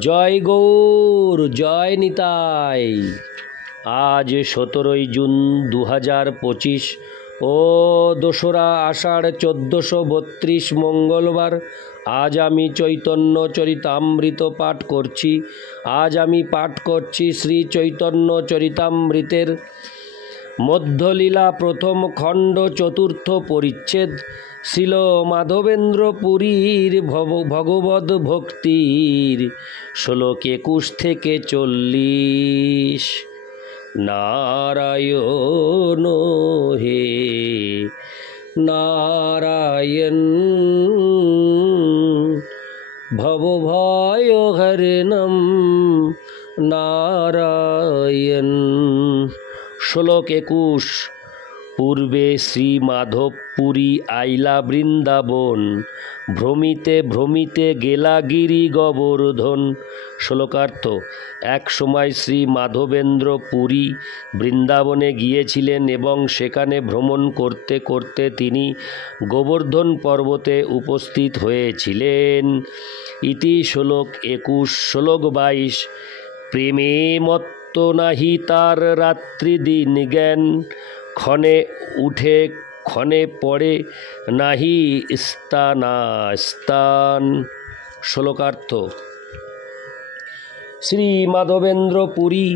জয় গৌর, জয় নিতাই। আজ 17 জুন 2025 ও 2রা আষাঢ় 1432 মঙ্গলবার। আজ আমি চৈতন্য চরিতামৃত পাঠ করছি। আজ আমি পাঠ করছি শ্রী চৈতন্য চরিতামৃতের মধ্যলীলা প্রথম খণ্ড চতুর্থ পরিচ্ছেদ। শ্রীল মাধবেন্দ্র পুরীর ভগবদ ভক্তির শ্লোক 21 থেকে 40। নারায়ণ হে নারায়ণ, ভবভয় হরণম নারায়ণ। শ্লোক 21। পূর্বে শ্রী মাধব পুরী আইলা বৃন্দাবন, ভ্রমিতে ভ্রমিতে গেলা গিরি গোবর্ধন। শ্লোকার্থ। এক সময় শ্রী মাধবেন্দ্র পুরী বৃন্দাবনে গিয়েছিলেন এবং সেখানে ভ্রমণ করতে করতে তিনি গোবর্ধন পর্বতে উপস্থিত হয়েছিলেন। ইতি শ্লোক 21। শ্লোক 22। প্রেমে মত্ত নাহি তার রাত্রি দিন জ্ঞান, ক্ষণে উঠে ক্ষণে পড়ে নাহি স্থান। শ্লোকার্থ। শ্রী মাধবেন্দ্র পুরী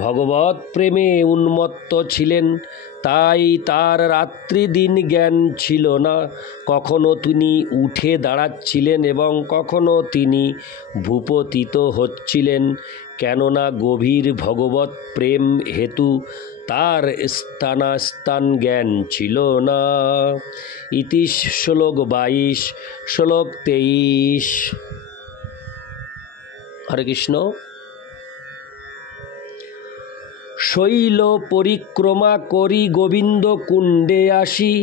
ভগবৎ প্রেমে উন্মত্ত ছিলেন, তাই তার রাত্রি দিন জ্ঞান ছিল না। কখনো তিনি উঠে দাঁড়াচ্ছিলেন এবং কখনো তিনি ভূপতিত হচ্ছিলেন, কেননা গভীর ভগবৎ প্রেম হেতু তার স্থানাস্থান জ্ঞান ছিল না। ইতি শ্লোক 22। শ্লোক 23। হরে কৃষ্ণ। শৈল পরিক্রমা করি গোবিন্দ কুণ্ডে আসি,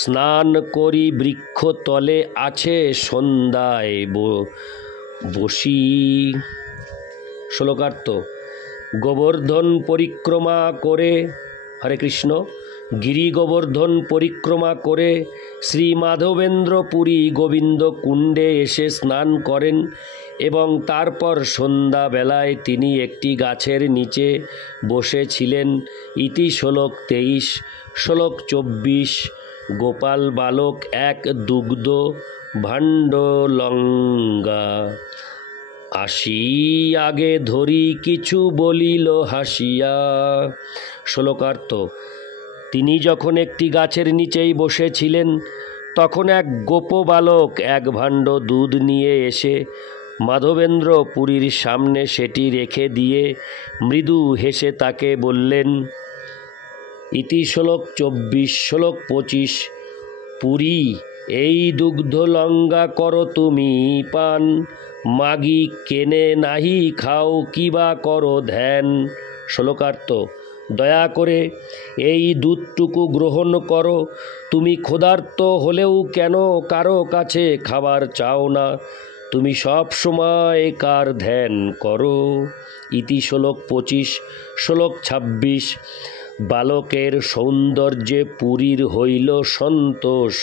স্নান করি বৃক্ষতলে আছে সন্ধ্যায় বসি। শ্লোকার্থ। গোবর্ধন পরিক্রমা করে, হরে কৃষ্ণ, গিরি গোবর্ধন পরিক্রমা করে শ্রী মাধবেন্দ্র পুরী গোবিন্দ কুণ্ডে এসে স্নান করেন এবং তারপর সন্ধ্যাবেলায় তিনি একটি গাছের নিচে বসেছিলেন। ইতি শ্লোক 23। শ্লোক 24। গোপাল বালক এক দুগ্ধ ভাণ্ড লঙ্গা, আসি আগে ধরি কিছু বলিল হাসিয়া। শ্লোকার্থ। তিনি যখন একটি গাছের নিচেই বসেছিলেন, তখন এক গোপ বালক এক ভাণ্ড দুধ নিয়ে এসে মাধবেন্দ্র পুরীর সামনে সেটি রেখে দিয়ে মৃদু হেসে তাকে বললেন। ইতি শ্লোক 24। শ্লোক 25। পুরী এই দুগ্ধ লঙ্গা করো তুমি পান, মাগি কেনে নাহি খাও কিবা করো ধ্যান। শ্লোকার্থ। দয়া করে এই দুধটুকু গ্রহণ করো, তুমি ক্ষুধার্ত হলেও কেন কারো কাছে খাবার চাও না? তুমি সব সময় কার ধ্যান করো? ইতি শ্লোক 25। শ্লোক 26। বালকের সৌন্দর্যে পুরীর হইল সন্তোষ,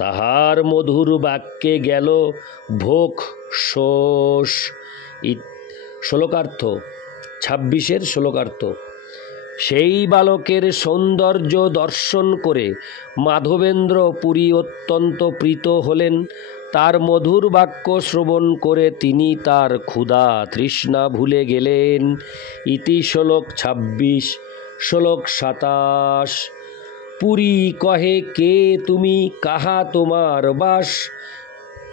তাহার মধুর বাক্যে গেল ভোগ শোষ। শ্লোকার্থ। 26-এর শ্লোকার্থ। সেই বালকের সৌন্দর্য দর্শন করে মাধবেন্দ্র পুরী অত্যন্ত প্রীত হলেন। তার মধুর বাক্য শ্রবণ করে তিনি তার ক্ষুধা তৃষ্ণা ভুলে গেলেন। ইতি শ্লোক 26। শ্লোক 27। পুরী কহে কে তুমি, কাহা তোমার বাস,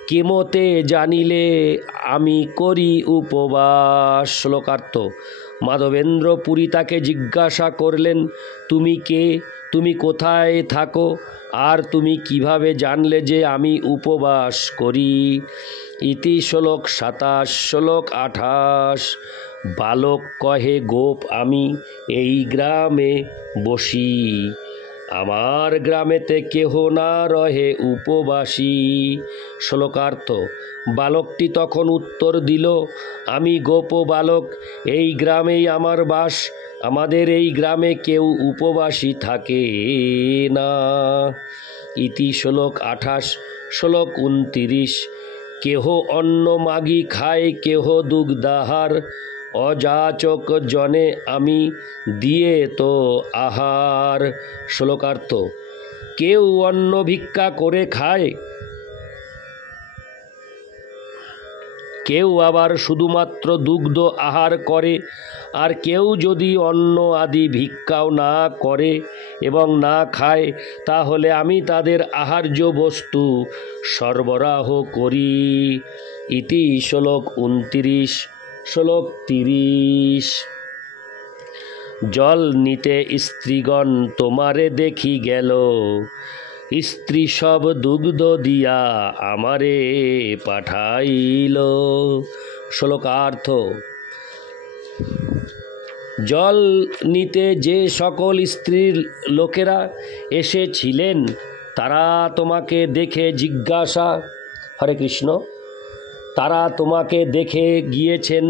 কেমতে জানিলে আমি করি উপবাস। শ্লোকার্থ। মাধবেন্দ্র পুরী তাকে জিজ্ঞাসা করলেন, তুমি কে, তুমি কোথায় থাকো, আর তুমি কিভাবে জানলে যে আমি উপবাস করি? ইতি শ্লোক 27। শ্লোক 28। বালক কহে গোপ আমি এই গ্রামে বসি, আমার গ্রামেতে কেহ না রহে উপবাসী। শ্লোকার্থ। বালকটি তখন উত্তর দিল, আমি গোপ বালক, এই গ্রামেই আমার বাস, আমাদের এই গ্রামে কেউ উপবাসী থাকে না। ইতি শ্লোক 28। শ্লোক 29। কেহ অন্ন মাগি খায়, কেহ দুগ্ধাহার, অযাচক জনে আমি দিয়ে তো আহার। শ্লোকার্থ: কেউ অন্ন ভিক্ষা করে খায়, কেউ আবার শুধুমাত্র দুগ্ধ আহার করে, আর কেউ যদি অন্ন আদি ভিক্ষাও না করে এবং না খায়, তাহলে আমি তাদের আহার্য বস্তু সরবরাহ করি। ইতি শ্লোক 29। শ্লোক 30। জল নিতে স্ত্রীগণ তোমারে দেখি গেল, স্ত্রী সব দুগ্ধ দিয়া আমারে পাঠাইল। শ্লোকার্থ: জল নিতে যে সকল স্ত্রীর লোকেরা এসেছিলেন তারা তোমাকে দেখে জিজ্ঞাসা, হরে কৃষ্ণ, তারা তোমাকে দেখে গিয়েছেন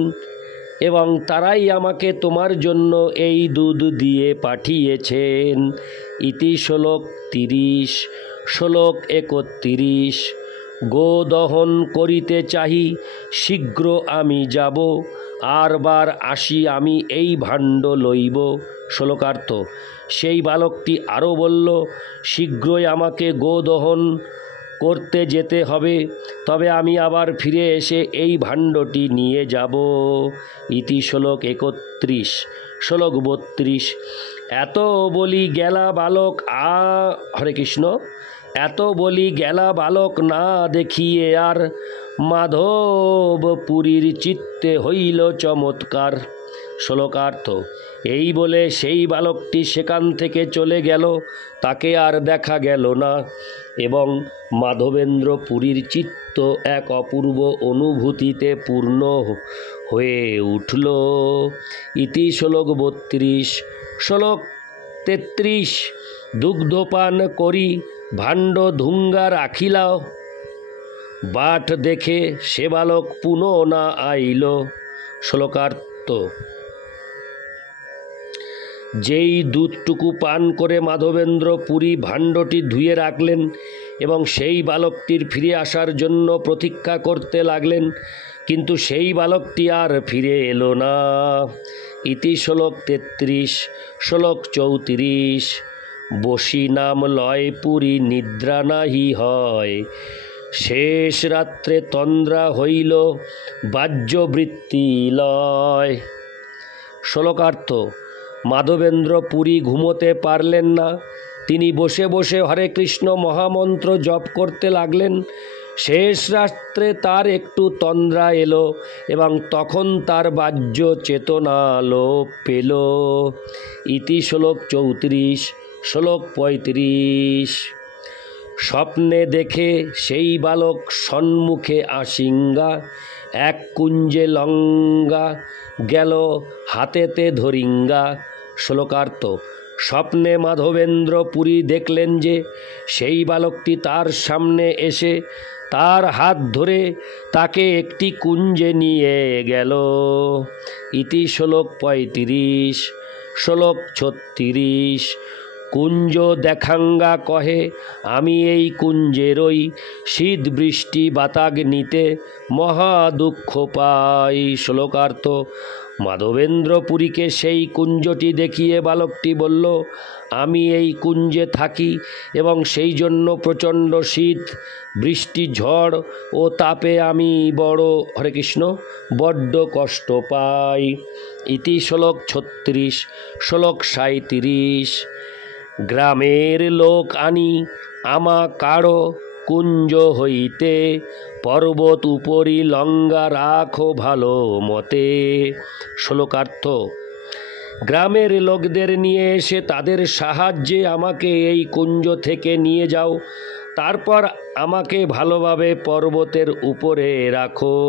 এবং তারাই আমাকে তোমার জন্য এই দুধ দিয়ে পাঠিয়েছেন। ইতি শ্লোক 30। শ্লোক 31। গো দহন করিতে চাহি, শীঘ্র আমি যাব, আর বার আসি আমি এই ভাণ্ড লইব। শ্লোকার্থ: সেই বালকটি আরও বলল, শীঘ্রই আমাকে গো দহন করতে যেতে হবে, তবে আমি আবার ফিরে এসে এই ভাণ্ডটি নিয়ে যাব। ইতি শ্লোক 31। শ্লোক 32। এত বলি গেলা বালক হরে কৃষ্ণ, এত বলি গেলা বালক না দেখিয়ে আর, মাধব পুরীর চিত্তে হইল চমৎকার। শ্লোকার্থ: এই বলে সেই বালকটি সেখান থেকে চলে গেল, তাকে আর দেখা গেল না, এবং মাধবেন্দ্র পুরীর চিত্ত এক অপূর্ব অনুভূতিতে পূর্ণ হয়ে উঠল। ইতি শ্লোক 32। শ্লোক 33। দুগ্ধপান করি ভাণ্ড ধুঙ্গা রাখিলা, বাট দেখে সে বালক পুনঃ না আইল। শ্লোকার্থ: যেই দুধটুকু পান করে মাধবেন্দ্র পুরী ভাণ্ডটি ধুয়ে রাখলেন এবং সেই বালকটির ফিরে আসার জন্য প্রতীক্ষা করতে লাগলেন, কিন্তু সেই বালকটি আর ফিরে এলো না। ইতি শ্লোক 33। শ্লোক 34। বসি নাম লয় পুরী নিদ্রা নাহি হয়, শেষ রাত্রে তন্দ্রা হইল বাহ্যবৃত্তি লয়। শ্লোকার্থ: মাধবেন্দ্র পুরী ঘুমোতে পারলেন না, তিনি বসে বসে হরে কৃষ্ণ মহামন্ত্র জপ করতে লাগলেন। শেষ রাত্রে তার একটু তন্দ্রা এলো এবং তখন তার বাহ্য চেতনা লোপ পেল। ইতি শ্লোক 34। শ্লোক 35। স্বপ্নে দেখে সেই বালক সন্মুখে আসিঙ্গা, এক কুঞ্জে লঙ্গা গেল হাতেতে ধরিঙ্গা। শ্লোকার্থ: স্বপ্নে মাধবেন্দ্র পুরী দেখলেন যে সেই বালকটি তার সামনে এসে তার হাত ধরে তাকে একটি কুঞ্জে নিয়ে গেল। ইতি শ্লোক 35। শ্লোক 36। কুঞ্জ দেখাঙ্গা কহে, আমি এই কুঞ্জেরই শীত বৃষ্টি বাতাগ্নিতে মহা দুঃখ পাই। শ্লোকার্থ: মাধবেন্দ্র পুরীকে সেই কুঞ্জটি দেখিয়ে বালকটি বলল, আমি এই কুঞ্জে থাকি এবং সেই জন্য প্রচণ্ড শীত, বৃষ্টি, ঝড় ও তাপে আমি হরে কৃষ্ণ বড্ড কষ্ট পাই। ইতি শ্লোক 36। শ্লোক 37। গ্রামের লোক আনি আমা কাড়ো কুঞ্জ হইতে, পর্বত উপরি লঙ্গা রাখো ভালো মতে। শ্লোকার্থ: গ্রামের লোকদের নিয়ে এসে তাদের সাহায্যে আমাকে এই কুঞ্জ থেকে নিয়ে যাও, তারপর আমাকে ভালোভাবে পর্বতের উপরে রাখো।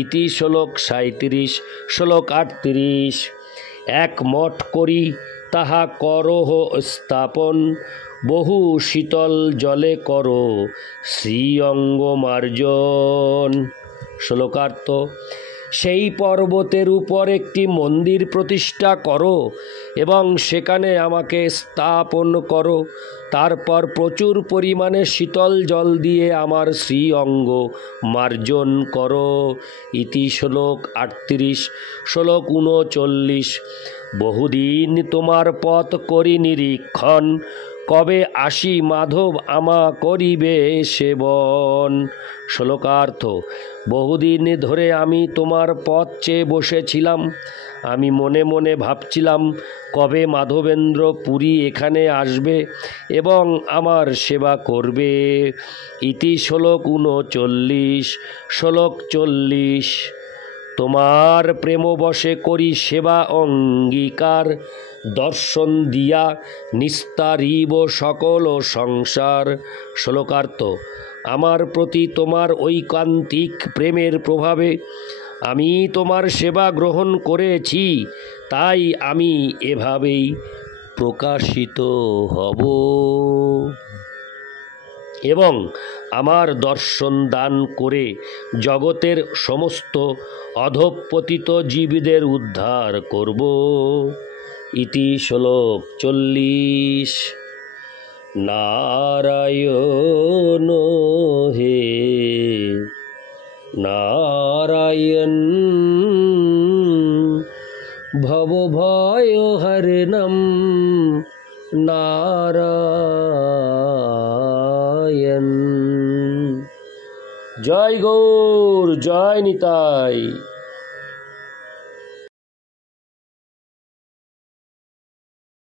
ইতি শ্লোক 37। শ্লোক 38। এক মঠ করি তাহা করহ স্থাপন, বহু শীতল জলে করো শ্রীঅঙ্গ মার্জন। শ্লোকার্থ: সেই পর্বতের উপর একটি মন্দির প্রতিষ্ঠা করো এবং সেখানে আমাকে স্থাপন করো। তারপর প্রচুর পরিমাণে শীতল জল দিয়ে আমার শ্রী অঙ্গ মার্জন করো। ইতি শ্লোক 38। শ্লোক 39। বহুদিন তোমার পথ করি নিরীক্ষণ, কবে আসি মাধব আমা করিবে সেবন। শ্লোকার্থ: বহুদিন ধরে আমি তোমার পথ চেয়ে বসেছিলাম। আমি মনে মনে ভাবছিলাম কবে মাধবেন্দ্র পুরী এখানে আসবে এবং আমার সেবা করবে। ইতি শ্লোক 39। শ্লোক 40। তোমার প্রেমবশে করি সেবা অঙ্গীকার, দর্শন দিয়া নিস্তারিব সকল সংসার। শ্লোকার্থ: আমার প্রতি তোমার ঐকান্তিক প্রেমের প্রভাবে আমি তোমার সেবা গ্রহণ করেছি, তাই আমি এভাবেই প্রকাশিত হব এবং আমার দর্শন দান করে জগতের সমস্ত অধঃপতিত জীবদের উদ্ধার করব। ইতি শ্লোক 40। নারায়ণ হে নারায়ণ, ভবভয়হরণম নারায়ণ। জয় গৌর, জয় নিতাই।